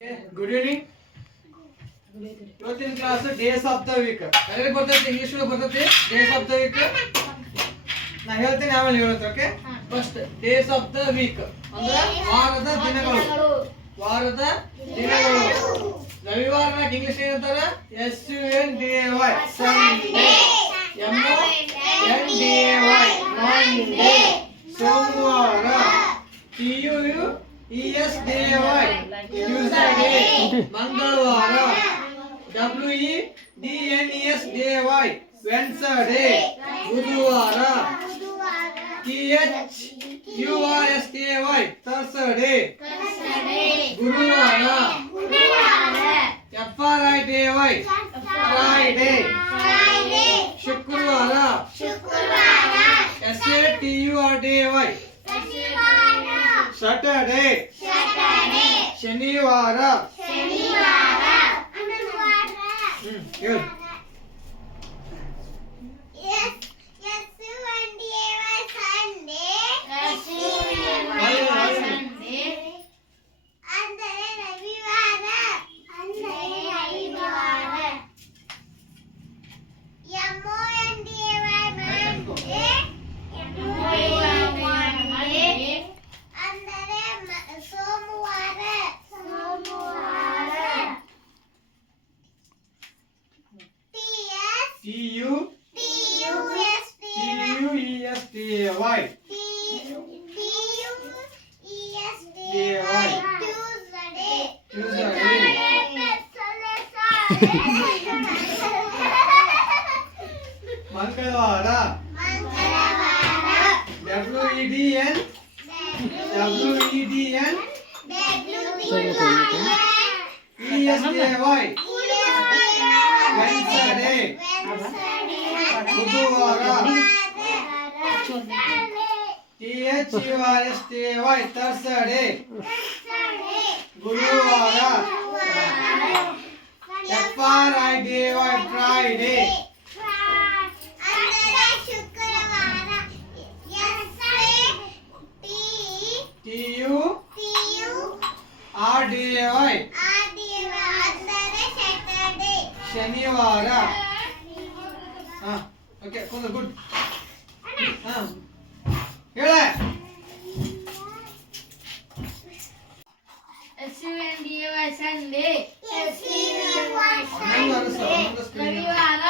Good evening. ಇವತ್ತಿನ class days of the week. ಎಲ್ಲರಿಗೂ ಬರ್ತೈತೆ ಇಂಗ್ಲಿಷ್ ಒಳಗೆ ಬರ್ತೈತೆ ಡೇಸ್ ಆಫ್ ದ ವೀಕ್. ನಾ ಹೇಳ್ತೀನಿ ಆಮೇಲೆ ಹೇಳುತ್ತೆ. Okay, first days of the weak ಅಂದ್ರೆ ವಾರದ ದಿನಗಳು. ವಾರದ ದಿನಗಳು. ರವಿವಾರ ಇಂಗ್ಲಿಷ್ ಏನಂತಾರೆ? SUNDAY Sunday. MONDAY Monday. ಸೋಮವಾರ TUESDAY ಟ್ಯೂಸ್ಡೇ. ಮಂಗಳವಾರ WEDNESDAY ವೆನ್ಸ್ಡೇ. ಬುಧವಾರ THURSDAY ಥರ್ಸ್ಡೇ. ಗುರುವಾರ FRIDAY ಫ್ರೈಡೇ. ಶುಕ್ರವಾರ SATURDAY ಸ್ಯಾಟರ್ಡೇ. ಶನಿವಾರ ಹೇಳು. TUESDAY ಮಂಗಳವಾರ WEDN ESDAY ವೆನ್ಸ್ಡೇ. ಬುಧವಾರ THURSDAY ಥರ್ಸ್ಡೇ. ಗುರುವಾರ FRIDAY ಫ್ರೈಡೇ. TURDAY ಶನಿವಾರ. Okay, good. ಹೇಳ. SUNDAY Sunday. ರವಿವಾರ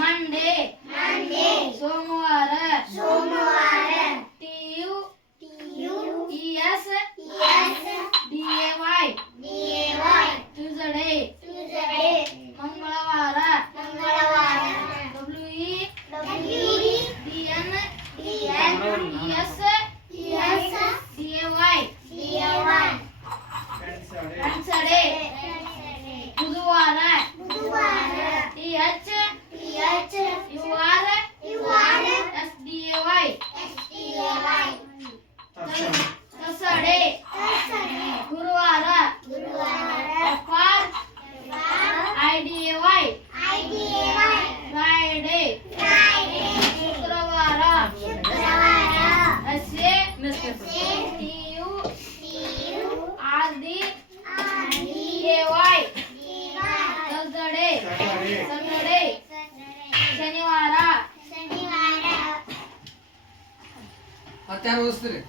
MONDAY ಮಂಡೇ. ಸೋಮವಾರ TUESDAY ಟ್ಯೂಸ್ಡೇ. ಮಂಗಳವಾರ WEDNESDAY ವೆನ್ಸ್ಡೇ. ಬುಧವಾರ THURSDAY ಥರ್ಸ್ಡೇ. ಗುರುವಾರ FRIDAY ಫ್ರೈಡೇ. ಶುಕ್ರವಾರ SATURDAY ಥರ್ಸ್ಡೇ. ಸಂಡೇ. ಶನಿವಾರ ಮತ್ತಾರು ಓದಿಸ್ತೀರಿ?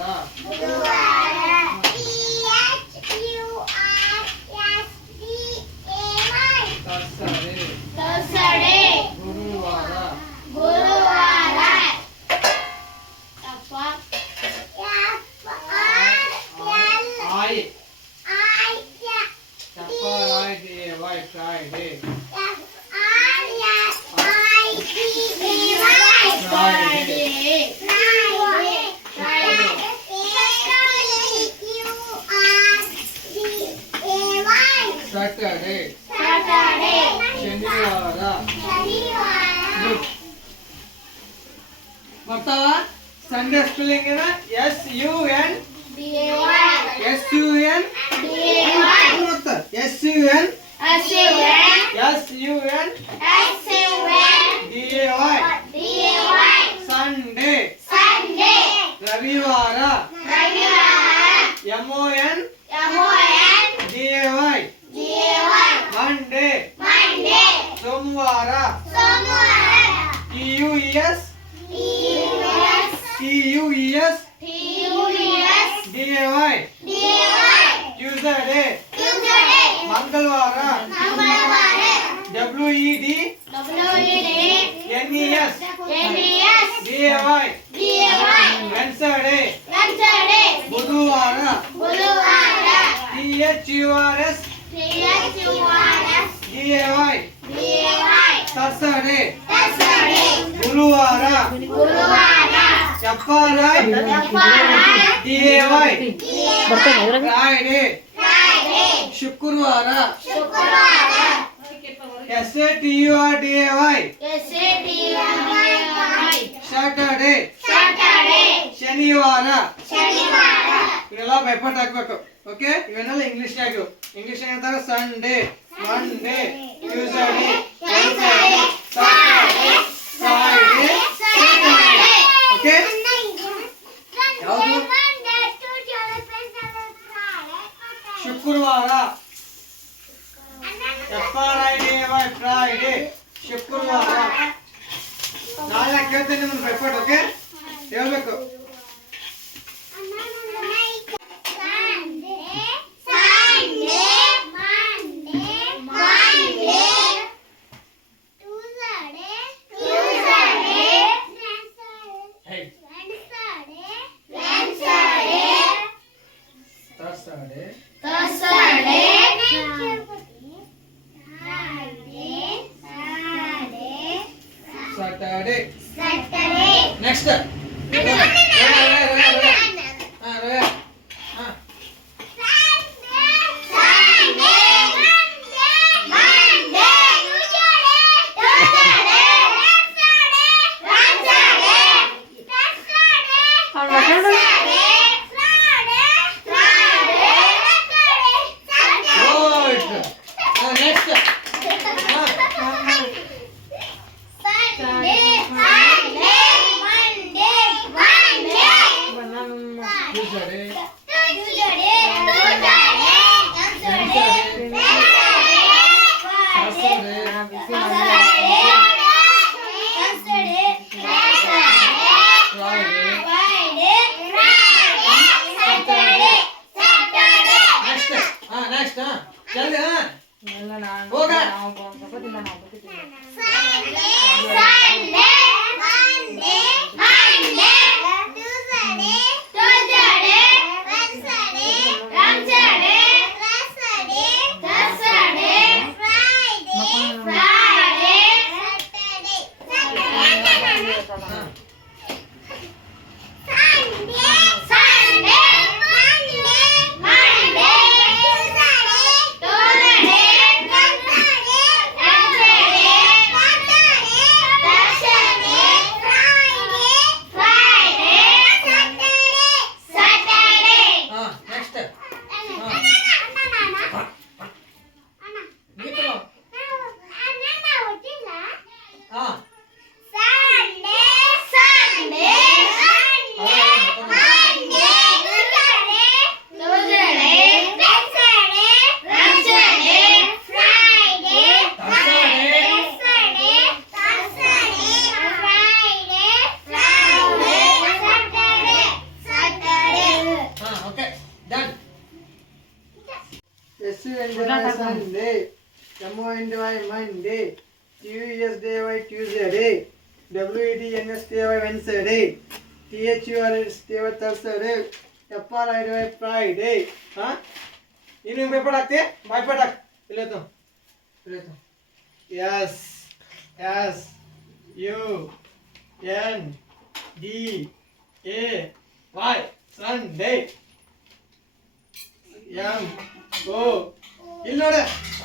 ಬುಧವಾರ ತರ್ಸಡೆ ಗುರುವಾರ ಆಯ್ ಚಪ್ಪರಾಯ್ ದೇವೈ ಫ್ರೈಡೆ ಸ್ಯಾಟರ್ಡೆ ಶನಿವಾರ ಬರ್ತಾವ ಸಂಡೇ ಸ್ಪೆಲ್ಲಿಂಗ್ ಏನ SUN SUN SUN DAY Sunday ರವಿವಾರ MON DAY ಮಂಡೇ ಸೋಮವಾರ TUES DAY ಟ್ಯೂಸ್ಡೇ ಮಂಗಳವಾರ WED NES DAY ವೆನ್ಸ್ಡೇ ಬುಧವಾರ THURS DAY ತರ್ಸಡೆ ಗುರುವಾರ ಚಪ್ಪರಾಯ್ DAY ಫ್ರೈಡೆ ಶುಕ್ರವಾರ SATURDAY ಸ್ಯಾಟರ್ಡೆ ಶನಿವಾರ ಇವನ್ನೆಲ್ಲ ಬೈಪಾಟ್ ಹಾಕ್ಬೇಕು. ಓಕೆ, ಇವೆನ್ನೆಲ್ಲ ಇಂಗ್ಲಿಷ್ ಆಗಿವು. ಇಂಗ್ಲಿಷ್ ಏನಂತಾರೆ? Sunday, Monday, Tuesday, Wednesday, Saturday, Friday, Saturday. Okay, ಯಾವುದು? ಶುಕ್ರವಾರ FRIDAY ಫ್ರೈಡೆ ಶುಕ್ರವಾರ. ನಾಳೆ ಕೇಳ್ತೇನೆ ನಿಮ್ಮನ್ನು ಬೈಪಾಟ್. ಓಕೆ, ಹೇಳ್ಬೇಕು. Saturday. Next. Okay done. SUNDY Sunday, MONDY Monday, TUSDY Tuesday, WEDNSDY Wednesday, THURSDY Thursday, FRIDY Friday. हाँ इन्हें में पढ़ाते बाय पढ़ाक ले तो S S U N D A Y Sunday. M O ಇಲ್ಲಿ ನೋಡ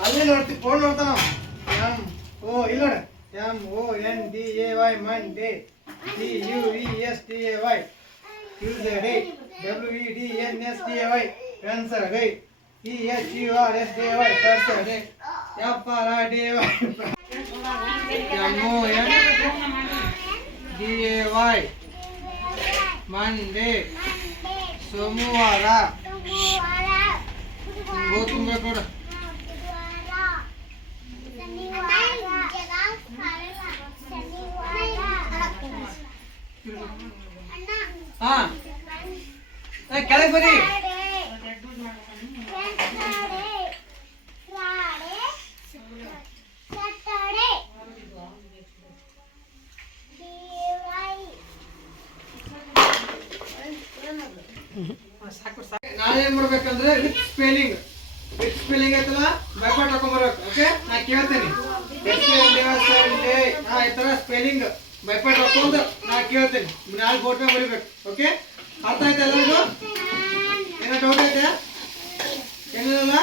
ಅಲ್ಲಿ ನೋಡ್ತಿ ಫೋನ್ ನೋಡ್ತಾನ M O ಇಲ್ಲಿ ನೋಡ MONDAY Monday, TUESDAY Tuesday, WEDNSDAY Wednesday, THURSDAY Thursday, FRIDAY MONDAY Monday, ಸೋಮವಾರ ತುಂಬ ಕೊಡ ಹಾ ಕೆಳಗೆ ಬರಿ ನಾನೇನ್ ಮಾಡ್ಬೇಕಂದ್ರೆ ವಿತ್ ಸ್ಪೆಲ್ಲಿಂಗ್ ಐತಲ್ಲ ಬೈಪಾಟ್ ಹಾಕೊಂಡ್ಬರ್ಬೇಕು. ಓಕೆ ನಾ ಕೇಳ್ತೇನೆ ಹಾ ಈ ತರ ಸ್ಪೆಲ್ಲಿಂಗ್ ಬೈಪಾಟ್ ಹಾಕೊಂಡು ನಾ ಕೇಳ್ತೇನೆ, ನಾಳೆ ಬೋರ್ಡ್ ಮೇಲೆ ಬರಿಬೇಕು. ಓಕೆ ಅರ್ಥ ಆಯ್ತಾ ಎಲ್ಲರಿಗೂ? ಏನೋ ಡೌಟ್ ಐತೆ ಏನಿಲ್ಲ?